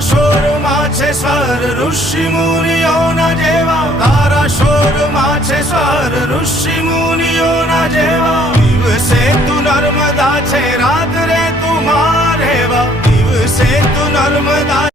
શોરમાં છે સ્વર ઋષિ મુનિઓના જેવા, તારા શોરમાં છે સ્વર ઋષિ મુનિઓના જેવા. દિવસે તું નર્મદા છે, રાત્રે તું મારેવા. દિવસે તું નર્મદા